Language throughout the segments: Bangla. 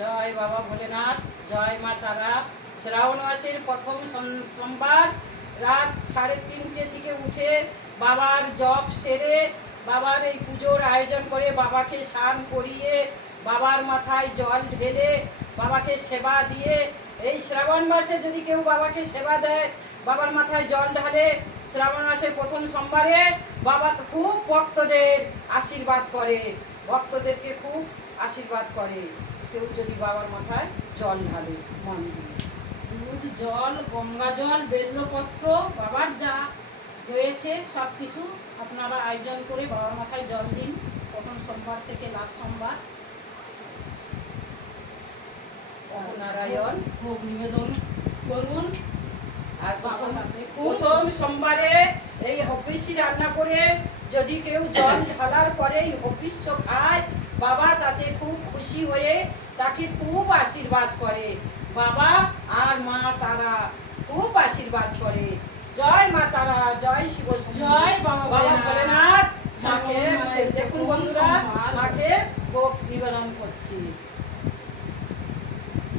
জয় বাবা ভোলেনাথ, জয় মা তারা। শ্রাবণ মাসের প্রথম সোমবার রাত 3:30 থেকে উঠে বাবার জপ সেরে বাবার এই পুজোর আয়োজন করে বাবাকে স্নান করিয়ে বাবার মাথায় জল ঢেলে বাবাকে সেবা দিয়ে, এই শ্রাবণ মাসে যদি কেউ বাবাকে সেবা দেয়, বাবার মাথায় জল ঢালে, শ্রাবণ মাসের প্রথম সোমবারে বাবা খুব ভক্তদের আশীর্বাদ করে, ভক্তদেরকে খুব আশীর্বাদ করে। কেউ যদি বাবার মাথায় জল ঢালে মন দিয়ে, দুধ, জল, গঙ্গা জল, বেলপত্র, বাবার যা রয়েছে সব কিছু আপনারা আয়োজন করে বাবার মাথায় জল দিন প্রথম সোমবার থেকে লাস্ট সোমবার। নারায়ণ ভোগ নিবেদন করুন। আর প্রথম সোমবারে এই হবিষ্যি রান্না করে যদি কেউ জল ঢালার পরে এই হবিষ্য খায়, বাবা তাতে খুব খুশি হয়ে তাকে খুব আশীর্বাদ করে। বাবা আর মা তারা খুব আশীর্বাদ করে। জয় মা তারা, জয় শিব, জয় বাবা ভোলেনাথ। মাকে দেখুন বন্ধুরা, মাকে ভোগ নিবেদন করছি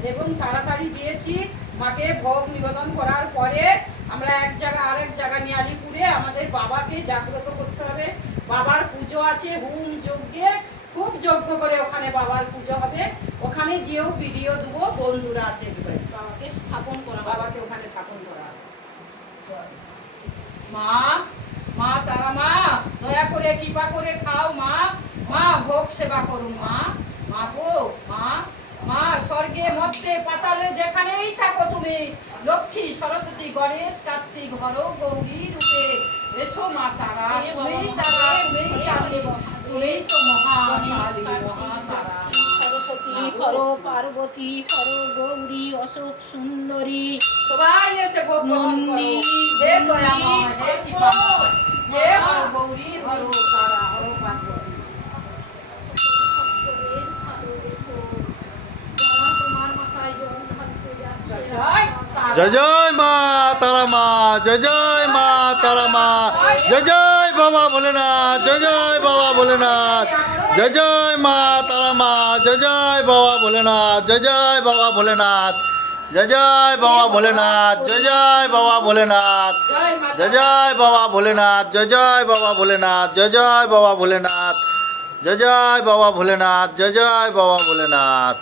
এবং তাড়াতাড়ি দিয়েছি। মাকে ভোগ নিবেদন করার পরে আমরা এক জায়গা আরেক জায়গা নিয়ে আলিপুরে আমাদের বাবাকে জাগ্রত করতে হবে। বাবার পুজো আছে হোম যজ্ঞে, খুব যজ্ঞ করে ওখানে বাবার পুজো হবে। ওখানে যেও ভিডিও দেবো, বন্ধুরা দেখবে। বাবাকে স্থাপন করা, বাবাকে ওখানে স্থাপন করা। মা, মা তারা মা, দয়া করে কৃপা করে খাও মা, মা ভোগ সেবা করুন মা। মা গো মা, মা স্বর্গে মধ্যে পাতালে যেখানেই থাকো তুমি, লক্ষ্মী সরস্বতী গণেশ কার্তিক হর গৌরী রূপে এসো মা তারা। তুমিই তারা, তুমিই কালী, তুমিই তো মহাকালী মহাতারা। সরস্বতী হর, পার্বতী হর, গৌরী অশোক সুন্দরী, সবাই এসে ভোগ নন্দী, হে দয়াময়, হে কৃপাময়, হে হর গৌরী হর তারা, হর পার্বতী। জয় জয় মা তারা মা, জয় জয় মা তারা মা, জয় জয় বাবা ভোলেনাথ, জয় জয় বাবা ভোলেনাথ, জয় জয় মা তারা মা, জয় জয় বাবা ভোলেনাথ, জয় জয় বাবা ভোলেনাথ, জয় জয় বাবা ভোলেনাথ, জয় জয় বাবা ভোলেনাথ, জয় জয় বাবা ভোলেনাথ, জয় জয় বাবা ভোলেনাথ, জয় জয় বাবা ভোলেনাথ, জয় জয় বাবা ভোলেনাথ, জয় জয় বাবা ভোলেনাথ।